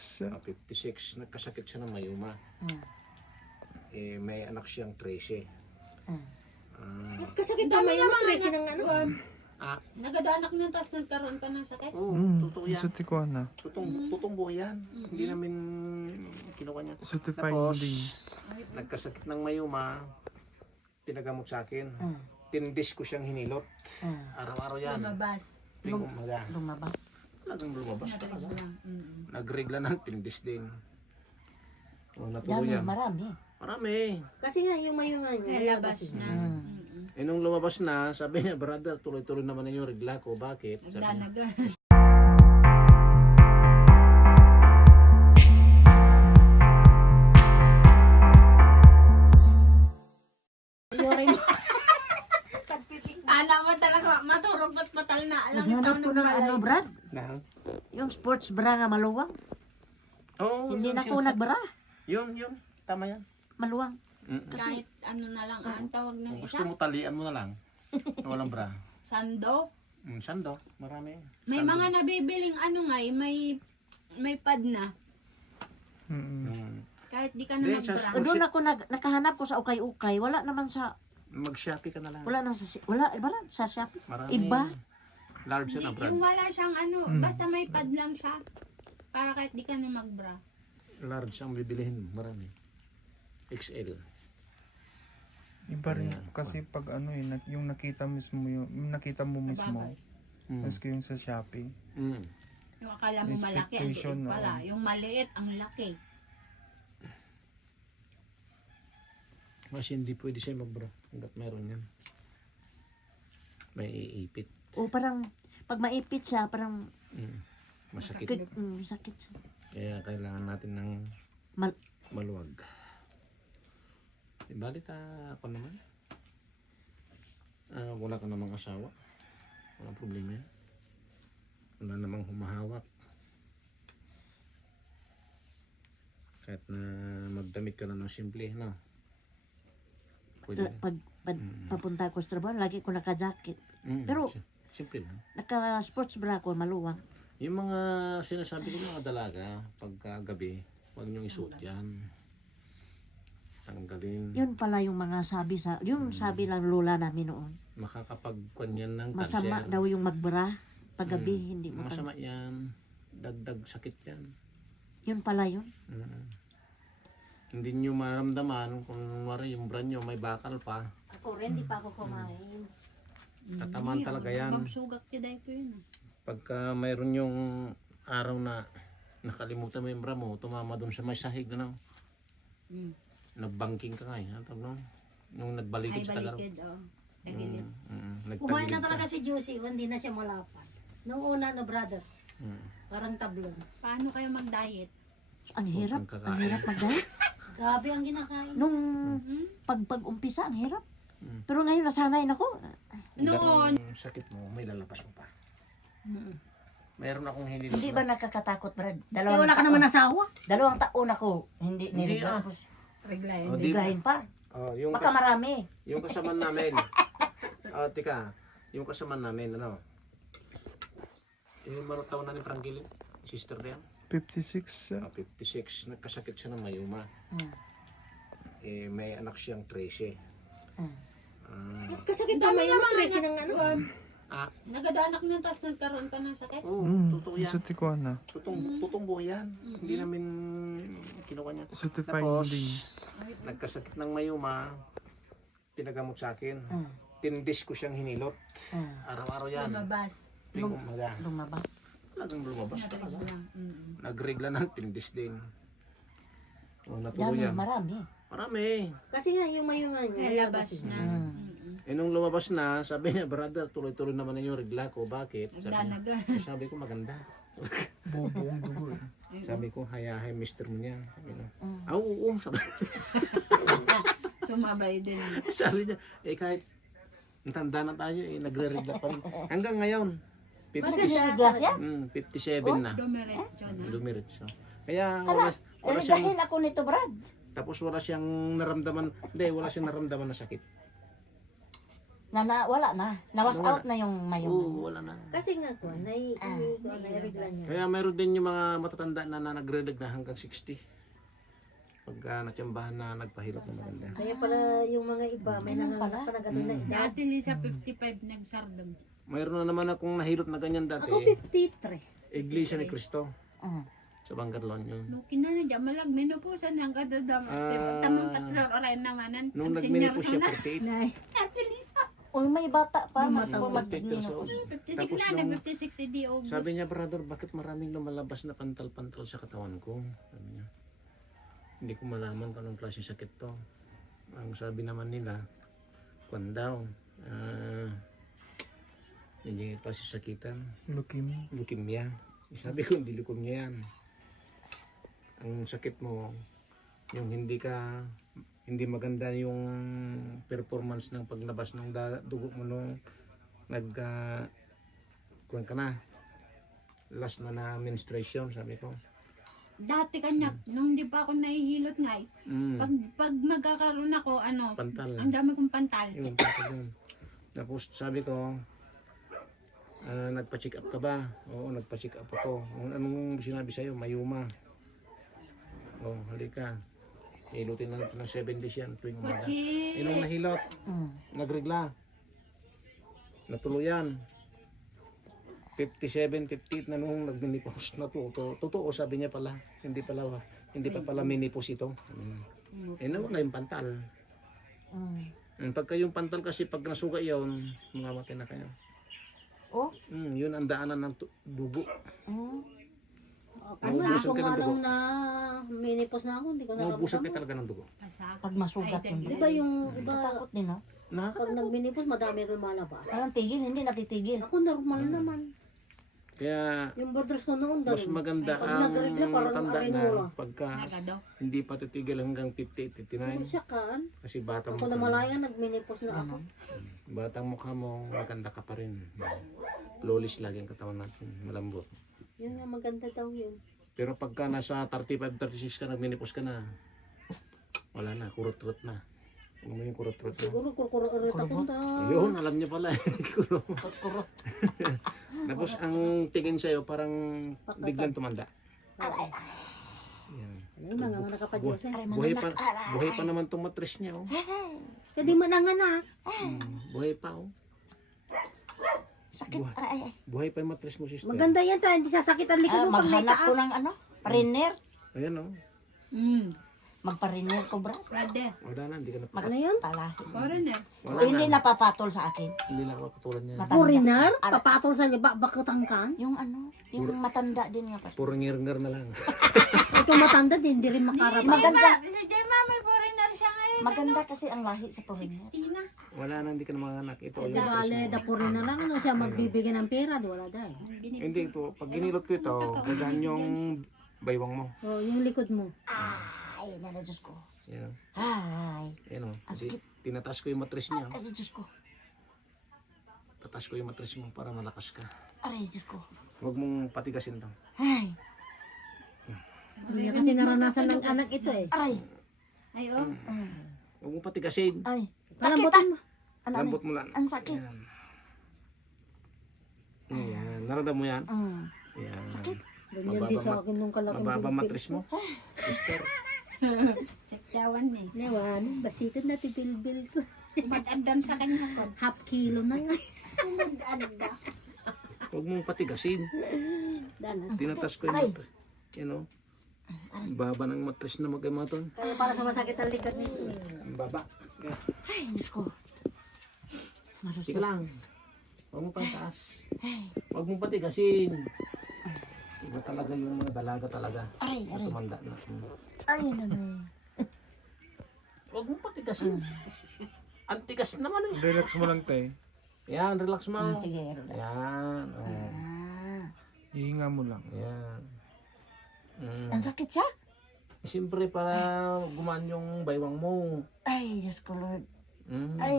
56, nagkasakit siya ng mayuma. Mm. May anak siyang 13. Mm. Kasakit na may trace ng ano. Nagadanak na tapos nagkaroon pa ng sakit. Totoo yan. Sutikuan na. Totoong buhay yan. Hindi namin kinuha niya. Certified Tapos, links. nagkasakit ng mayuma, tinagamot sa akin. Mm. Tindis ko siyang hinilot. Mm. Araw-araw yan. Lumabas. Tuwing umaga. Lumabas. Talagang lumabas talaga. Lang. Nagregla ng tindis din. Natuloy Dami, yan. marami. Marami. Kasi nga yung mayungan niya. Nalabas na. Mm. Nung lumabas na, sabi niya, brother, tuloy-tuloy naman na yung regla ko. Bakit? Sabi niya, Nagdanaga. Ana mo talaga, maturog ba't matal na. Alam ito Naghanap ko ng ano, Brad? na? Yung sports bra nga maluwang. Oo. Hindi yun na siya. ko nagbra. Yun. Tama yan. Maluwang. Kahit ano na lang ang tawag ng Kung gusto isa. mo, talian mo na lang. Walang bra. Sando. Sando. Marami. May Sando. mga nabibiling ano nga eh, may pad na. Mm. Kahit di ka na Hindi, magbra. Oh, Doon ako nakahanap ko sa ukay-ukay. Wala naman sa, Mag-shopee ka na lang. wala naman sa, iba lang sa Shopee. Marami. Iba. Large na brand. Yung wala siyang ano, basta may pad lang siya. Para kahit di ka na magbra. Large ang bibilihin. Marami. XL. Iba rin kasi pag ano eh, yung nakita mo mismo, maski yung sa Shopee. Yung akala mo malaki, ang Expectation, liit pala. oo. Yung maliit, ang laki. Kasi hindi pwede siya mag-bra. Hanggat meron yan. May iipit. O parang, pag maipit siya, parang Masakit. sakit siya. Kaya kailangan natin ng maluwag. Balit ako naman. Wala ka namang asawa. Walang problema yan. Wala namang humahawak. Kahit na magdamit ka lang ng simple, no? Pwede. Pag papunta ko sa trabaho, lagi ko naka-jacket. Pero, simple lang. naka-sports bra ko, maluwang. Yung mga sinasabi ko mga dalaga, pagka gabi, huwag niyong isuot yan. Tanggalin. Yun pala yung mga sabi sabi lang lola namin noon. Makakapagkwan yan ng Masama cancer. daw yung magbra paggabi, hindi mo Masama yan. Dagdag sakit yan. Yun pala yun. Hindi nyo maramdaman kung wari yung bra nyo may bakal pa. Ako rin, di pa ako kumain. Tatamaan talaga yan. Magsugat ka dahil ito yun. Pagka mayroon yung araw na nakalimutan mo yung bra mo, tumama dun sa may sahig na nagbangking ka nga eh. Nung Ay, nagbaligid sa Tagalog. balikid, oh. Tagilid. Kumain na talaga si Juicy, hindi na siya malapad. Nung una, no brother, parang tablon. Paano kayo mag-diet? Ang hirap. kang Ang kakain. hirap mag-diet. Grabe ang kinakain. Nung pag-umpisa, ang hirap. Pero ngayon nasanay na ko. Noon. Yung sakit mo, may lalabas mo pa. Mayroon akong hindi. Hindi ba nakakatakot, Brad? Eh, wala ka naman asawa. Dalawang taon ako. Hindi Hindi nirigla. Reglayan. Oh, di, Niriglahin pa. yung, Baka marami. yung kasama namin. Tika, yung kasama namin, ano? Yung marutaw na ni Frangilin, sister din. 56. 56, nagkasakit siya ng mayuma. May anak siyang 13. Kasakit na may trace ng ano. Nagadanak na tapos nagkaroon pa ng sakit. Totoo yan. Sutikuan na. Totoong buhay yan. Hindi namin kinuha niya. Certified Tapos, links. nagkasakit ng mayuma, tinagamot sa akin. Tindis ko siyang hinilot. Araw-araw yan. Lumabas. Tuwing umaga. Lumabas. Talagang lumabas talaga. Lang. Nagregla ng tindis din. Natuloy Dami, yan. marami. Marami. Kasi nga yung mayungan niya. Nalabas na. Nung lumabas na, sabi niya, brother, tuloy-tuloy naman na yung regla ko. Bakit? Nagdanaga. Sabi ko, maganda. Buong dugo eh. Sabi ko, hayahay mister mo niya. Sabi ko, oo. Sumabay din. Sabi niya, kahit tanda na tayo, nagre-regla pa rin. Hanggang ngayon, Nirigla siya? 57 na. Dumiretso na. Dumiretso. Kaya wala siyang, Nirigahin ako nito, Brad. tapos wala siyang naramdaman, hindi, wala siyang naramdaman na sakit. Wala na. Nawas Nawala. out na yung mayong. Oo, wala na. Kasi nga ko, nairegla niya. Kaya meron din yung mga matatanda na nagredag na hanggang 60. Pagka natsambahan na nagpahilot na maganda. Kaya pala yung mga iba, may nanganganak pa na ganun na edad. Dati Lisa 55 nagsardom. Mayroon na naman akong nahilot na ganyan dati. Ako 53. Iglesia ni Cristo. Mm. Sa Bangarlon yun. Nukin na dyan malag minupusan ang kadadam. Tamang tatlo oray namanan. Nung Nag-senior nagminipos siya na. 48. Nay, Ate Lisa. Uy, may bata pa. May bata pa. Mag-minopos. 56 Tapos na, nung- nag-56 edi August. Sabi niya, brother, bakit maraming lumalabas na pantal-pantal sa katawan ko? Sabi niya. Hindi ko malaman kung anong klase sakit to. Ang sabi naman nila, kwan daw, hindi yung klase sakitan, Leukemia. leukemia. Sabi ko, hindi leukemia yan. Ang sakit mo, yung hindi maganda yung performance ng paglabas ng dugo mo nung kuwan ka na. Last na menstruation, sabi ko. Dati kanya, nung di pa ako nahihilot nga, pag magkakaroon ako, Pantal. ang dami kong pantal. Yung pantal yun. Tapos sabi ko, nagpa-check up ka ba? Oo, nagpa-check up ako. Anong sinabi sa'yo? Mayuma. Oh, halika. Hilutin na natin ng 7 days yan tuwing umaga. Kasi, Nung nahilot, nagregla. Natuluyan. 57, 58 na nung nagminipos na to. Totoo, sabi niya pala. Hindi pa pala minipos ito. Nawala yung pantal. Pagka yung pantal kasi pag nasuga yun, mamamatay na kayo. Oh? Yun ang daanan ng dugo. kasi Maubusan ako ka ng nga dugo. nung na minipos na ako, hindi ko Maubusan ka naramdaman. talaga ng dugo. Pag masugat yun. Di ba yung iba, Takot din, no? pag nagminipos, madami lumalabas. Parang tigil, hindi natitigil. Ako normal naman. Kaya Yung bodres ko noon, mas ganun. maganda Pag ang nagregla, parang matanda arenola. na pagka nagado. hindi pa titigil hanggang 58, Ano 59. siya kan? Kasi batang Ako na malaya, nagminipos na ako. batang mukha mo, maganda ka pa rin. Flawless lagi ang katawan natin, malambot. Yun nga maganda daw yun. Pero pagka nasa 35, 36 ka, nagminipos ka na, wala na, kurot-kurot na. Ano mo yung kurot-kurot na? Siguro kurkuro-urit ako daw. Ayun, alam niya pala. Kurot. Kurot. Tapos ang tingin sa'yo, parang biglang tumanda. Yan. Ano mga nakapadyos eh. Buhay pa naman itong matres niya. Oh. Pwede mananganak. Buhay pa. Oh. Sakit. Ay. Buhay pa yung matres mo, sister. Maganda yan tayo, hindi sasakit ang likod mo pag may Maghanap ko taas. ng pariner. Ayan oh. Magpariner ko, bro. Brother, Wala na, hindi ka na. Ano yun? Pala. foreigner. Wala Hindi na. napapatol sa akin. Hindi na ako katulad niya. Matanda. Foreigner? Papatol sa niya, bakutang kan? Yung yung matanda din nga pa. Puro ngir-ngir na lang. Ito matanda din, hindi rin makarap. Maganda. Si Gemma may foreigner siya ngayon. Maganda kasi ang lahi sa pariner. 60 na. Wala na, hindi ka na manganak. Ito Kasi yung matres bale, mo. da foreigner lang, ano siya magbibigay ng pera, di wala dahil. Hindi ito. Pag ginilot ko ito, gagaan yung baywang mo. O, yung likod mo. Ay, nana Diyos ko. Yan o. Ay. Yan o. Tinataas ko yung matres niya. Ay, Diyos ko. Tataas ko yung matres mo para malakas ka. Ay, Diyos ko. Huwag mong patigasin to. Ay. Hindi niya kasi naranasan ng anak ito eh. Aray. Ay, oh. Huwag mong patigasin. Ay. Sakit Malambutin mo. Ano, Lambot mo lang. ang sakit. Yan. Yan. Naramdam mo yan? Yan. Sakit. Ganyan din sa akin nung kalaking Mababa matres mo. Sister. Sektawan eh. Newan, basitin na tibilbil ko. Mad-andam sa kanya ko. Half kilo na nga. Mad-anda. Huwag mong patigasin. Dana. Tinatas ko yung matres. Yan o. Ang baba ng matres na magamaton. Kaya para sa masakit ang likod nito eh. Ang baba. Yan. Ay, Diyos ko. Sige Marusok. lang. Huwag mo pang taas. Huwag mong patigasin. Iba talaga yung mga dalaga talaga. Aray, aray. Tumanda na. Ay, nanay. Huwag mong patigasin. Ang tigas naman eh. Relax mo lang, tay. Yan, relax mo. Sige, relax. Yan. Oh. Hihinga mo lang. Yan. Ang sakit siya? Siyempre para gumaan yung baywang mo. Ay, Diyos ko, Lord. Mm. Ay.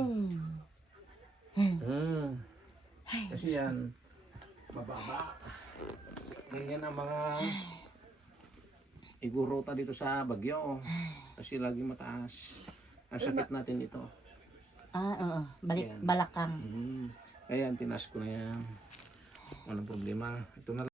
Mm. Kasi yan, mababa. Ganyan ang mga igurota dito sa Bagyo. Kasi lagi mataas. Ang sakit natin ito. Oo. Yan. Balakang. Ayan, tinas ko na yan. Walang problema. Ito na